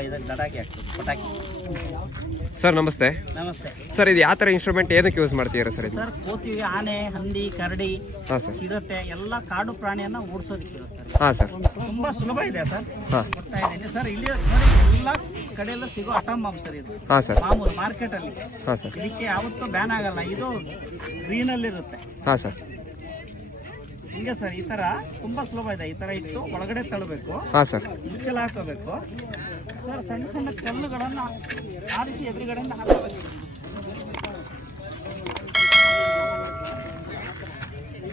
ಇದಕ್ಕೆ ದಡಾಕಿ ಆಗ್ತದೆ ಪಟಾಕಿ. ಸರ್ ನಮಸ್ತೆ. ನಮಸ್ತೆ ಸರ್, ಇದು ಯಾವ ಥರ ಇನ್ಸ್ಟ್ರೂಮೆಂಟ್ ಏನಕ್ಕೆ ಯೂಸ್ ಮಾಡ್ತೀರಾ ಸರ್ ಇದು? ಸರ್, ಕೋತಿಗೆ, ಆನೆ, ಹಂದಿ, ಕರಡಿ, ಹಾಂ ಸರ್. ಚಿರತೆ ಎಲ್ಲ ಕಾಡು ಪ್ರಾಣಿಯನ್ನ ಓಡಿಸೋದಕ್ಕೆ ಸರ್. ಹಾಂ ಸರ್. ತುಂಬಾ ಸುಲಭ ಇದೆ ಸರ್. ಹಾಂ. ಬರ್ತಾ ಇದ್ದೀನಿ ಸರ್. ಇಲ್ಲಿ ನೋಡಿ ಎಲ್ಲ ಕಡೆಯಲ್ಲೂ ಸಿಗೋ ಅಟಮ್ ಸರ್ ಇದು. ಹಾಂ ಸರ್. ಮಾಮೂಲು ಮಾರ್ಕೆಟ್ ಅಲ್ಲಿ. ಹಾಂ ಸರ್. ಇದಕ್ಕೆ ಯಾವತ್ತೂ ಬ್ಯಾನ್ ಆಗಲ್ಲ. ಇದು ಗ್ರೀನ್ ಅಲ್ಲಿ ಇರುತ್ತೆ. ಹಾಂ ಸರ್. ಹಿಂಗೆ ಸರ್, ಈ ತರ ತುಂಬಾ ಸುಲಭ ಇದೆ. ಈ ತರ ಇಟ್ಟು ಒಳಗಡೆ ತಳ್ಳಬೇಕು. ಹಾಂ ಸರ್. ಮುಚ್ಚಲ ಹಾಕೋಬೇಕು ಸರ್. ಸಣ್ಣ ಸಣ್ಣ ಕಲ್ಲುಗಳನ್ನ ಆರಿಸಿ ಎದುರುಗಡೆಯಿಂದ ಹಾಕಬೇಕು.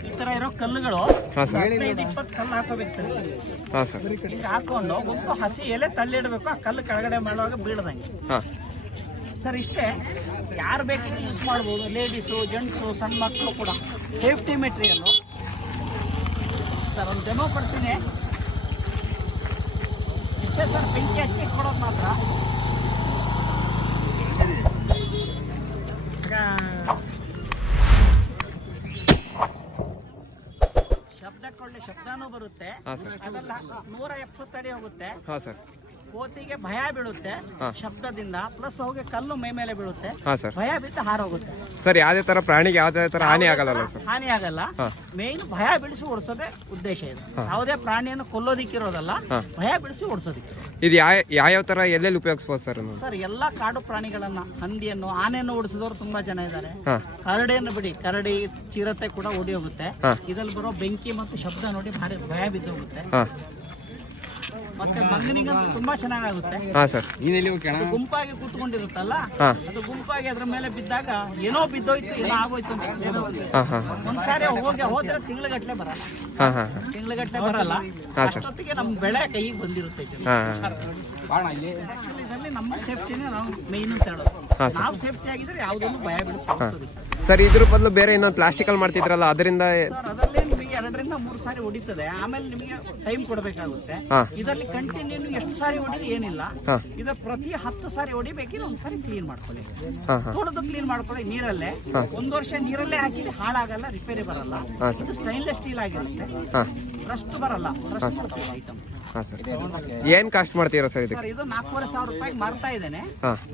ಈ ತರ ಇರೋ ಕಲ್ಲುಗಳು 15-20 ಕಲ್ಲು ಹಾಕೋಬೇಕು ಸರ್. ಹಾಂ ಸರ್. ಹಿಂಗೆ ಹಾಕೊಂಡು ಒಂದು ಹಸಿ ಎಲೆ ತಳ್ಳಿಡಬೇಕು. ಆ ಕಲ್ಲು ಕೆಳಗಡೆ ಮಾಡುವಾಗ ಬೀಳದಂಗೆ. ಹಾಂ ಸರ್, ಇಷ್ಟೇ. ಯಾರು ಬೇಕಿದ್ರೆ ಯೂಸ್ ಮಾಡ್ಬೋದು. ಲೇಡೀಸು, ಜೆಂಟ್ಸು, ಸಣ್ಣ ಮಕ್ಕಳು ಕೂಡ. Safety material sir. ಒಂದು ಡೆಮೋ ಕೊಡ್ತೀನಿ. ಇಷ್ಟೇ ಸರ್. ಬೆಂಕಿ ಹಚ್ಚಿ ಕೊಡೋದು ಮಾತ್ರ. ಶಬ್ದ ಕೊಳ್ಳಿ ಶಬ್ದನೂ ಬರುತ್ತೆ. ಅದೆಲ್ಲ 170 ಅಡಿ ಹೋಗುತ್ತೆ. ಹಾಂ ಸರ್. ಕೋತಿಗೆ ಭಯ ಬೀಳುತ್ತೆ ಶಬ್ದದಿಂದ. ಪ್ಲಸ್ ಹೋಗಿ ಕಲ್ಲು ಮೈ ಮೇಲೆ ಬೀಳುತ್ತೆ. ಹಾಂ ಸರ್. ಭಯ ಬಿಟ್ಟು ಹಾರೋಗುತ್ತೆ ಸರ್. ಯಾವುದೇ ಥರ ಪ್ರಾಣಿಗೆ ಯಾವುದೇ ಥರ ಹಾನಿ ಆಗಲ್ಲ ಸರ್? ಹಾನಿ ಆಗಲ್ಲ. ಮೇನ್ ಭಯ ಬಿಡಿಸಿ ಓಡಿಸೋದೇ ಉದ್ದೇಶ ಇದೆ. ಯಾವುದೇ ಪ್ರಾಣಿಯನ್ನು ಕೊಲ್ಲೋದಿಕ್ಕಿರೋದಲ್ಲ, ಭಯ ಬಿಡಿಸಿ ಓಡಿಸೋದಿಕ್ಕೆ. ಇದು ಯಾವ ಥರ ಎಲ್ಲೆಲ್ಲಿ ಉಪಯೋಗಿಸ್ಬೋದು ಸರ್? ಸರ್, ಎಲ್ಲಾ ಕಾಡು ಪ್ರಾಣಿಗಳನ್ನ, ಹಂದಿಯನ್ನು, ಆನೆಯನ್ನು ಓಡಿಸಿದವರು ತುಂಬಾ ಜನ ಇದ್ದಾರೆ. ಕರಡಿಯನ್ನು ಬಿಡಿ, ಕರಡಿ, ಚಿರತೆ ಕೂಡ ಓಡಿ ಹೋಗುತ್ತೆ. ಇದ್ರಲ್ಲಿ ಬರೋ ಬೆಂಕಿ ಮತ್ತು ಶಬ್ದ ನೋಡಿ ಭಾರಿ ಭಯ ಬಿದ್ದು ಹೋಗುತ್ತೆ. ಮತ್ತೆ ಮಂಗನಿಗಂತೂ ತುಂಬಾ ಚೆನ್ನಾಗುತ್ತೆ. ಗುಂಪಾಗಿ ಕೂತ್ಕೊಂಡಿರುತ್ತಲ್ಲ, ಅದು ಗುಂಪಾಗಿ ಅದ್ರ ಮೇಲೆ ಬಿದ್ದಾಗ ಏನೋ ಬಿದ್ದೋಯ್ತು, ಏನೋ ಆಗೋಯ್ತು ಅಂತ ಒಂದ್ಸಾರಿ ಹೋದ್ರೆ ತಿಂಗಳಗಟ್ಲೆ ಬರಲ್ಲ. ತಿಂಗಳಗಟ್ಲೆ ಬರಲ್ಲ. ಅಷ್ಟೊತ್ತಿಗೆ ನಮ್ ಬೆಳೆ ಕೈಗೆ ಬಂದಿರುತ್ತೆ. ಇದರಲ್ಲಿ ನಮ್ಮ ಸೇಫ್ಟಿನೇ ನಾವು ಮೇನ್ ಅಂತ ಹೇಳೋದು. ನಾವು ಸೇಫ್ಟಿ ಆಗಿದ್ರೆ ಯಾವುದನ್ನು ಭಯ ಬಿಡಿಸೋದು. ಸರ್, ಇದ್ರ ಬದಲು ಬೇರೆ ಇನ್ನೊಂದು ಪ್ಲಾಸ್ಟಿಕ್ ಅಲ್ಲಿ ಮಾಡ್ತಿದ್ರಲ್ಲ, ಅದರಿಂದ? ಅದರಲ್ಲಿ ನಿಮಗೆ 2-3 ಸಾರಿ ಹೊಡಿತದೆ. ಆಮೇಲೆ ನಿಮಗೆ ಟೈಮ್ ಕೊಡಬೇಕಾಗುತ್ತೆ. ಇದರಲ್ಲಿ ಕಂಟಿನ್ಯೂ ಎಷ್ಟು ಸಾರಿ ಹೊಡಿಲಿ ಏನಿಲ್ಲ. ಇದ ಪ್ರತಿ 10 ಸಾರಿ ಹೊಡಿಬೇಕಿದ್ರೆ ಒಂದ್ಸಾರಿ ಕ್ಲೀನ್ ಮಾಡ್ಕೊಳ್ಳಿ. ತೊಳೆದು ಕ್ಲೀನ್ ಮಾಡ್ಕೊಳ್ಳಿ ನೀರಲ್ಲೇ. 1 ವರ್ಷ ನೀರಲ್ಲೇ ಹಾಕಿ ಹಾಳಾಗಲ್ಲ, ರಿಪೇರಿ ಬರಲ್ಲ. ಇದು ಸ್ಟೈನ್ಲೆಸ್ ಸ್ಟೀಲ್ ಆಗಿರುತ್ತೆ. ರಸ್ಟ್ ಬರಲ್ಲ. ಐಟಮ್. ಏನ್ ಕಾಸ್ಟ್ ಮಾಡ್ತೀರಾ ಸರ್ ಇದು? ಸರ್, ಇದು 4,500 ರೂಪಾಯಿ ಮಾರ್ತಾ ಇದ್ದೇನೆ.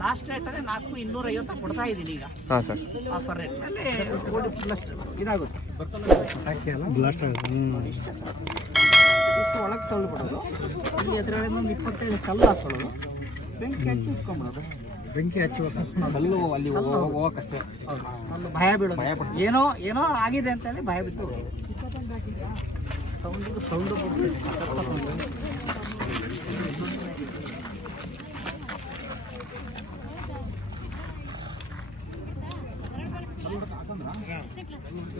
ಲಾಸ್ಟ್ ರೇಟ್ ಅಲ್ಲಿ 4,250 ಕೊಡ್ತಾ ಇದ್ದೀನಿ ಈಗ. ಸರ್. ಆಫರ್ ರೇಟ್ ನಲ್ಲಿ ಪ್ಲಸ್ ಇದಾಗುತ್ತೆ. ಇಷ್ಟು ಒಳಗೆ ತಳ್ಳಿಬಿಡೋದು. ಇಲ್ಲಿ ಎದುರುಗಡೆ ಒಂದು 25 ಕಲ್ಲು ಹಾಕೊಳ್ಳೋದು. ಬೆಂಕಿ ಹಚ್ಚಿ ಇಟ್ಕೊಂಡ್ಬಿಡೋದು. ಬೆಂಕಿ ಹಚ್ಚುವ ಕಲ್ಲು ಅಲ್ಲಿ ಹೋಗಕ್ಕಷ್ಟೇ. ಕಲ್ಲು ಭಯ ಬೀಳೋದು. ಏನೋ ಆಗಿದೆ ಅಂತ ಹೇಳಿ ಭಯ ಬಿಟ್ಟು ಸೌಂಡು ಬರುತ್ತೆ.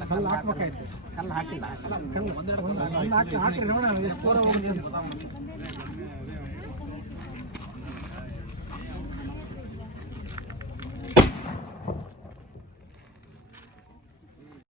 ಕಲ್ಲು ಹಾಕ್ಬೇಕಾಯ್ತು. ಕಲ್ಲು ಹಾಕಿಲ್ಲ.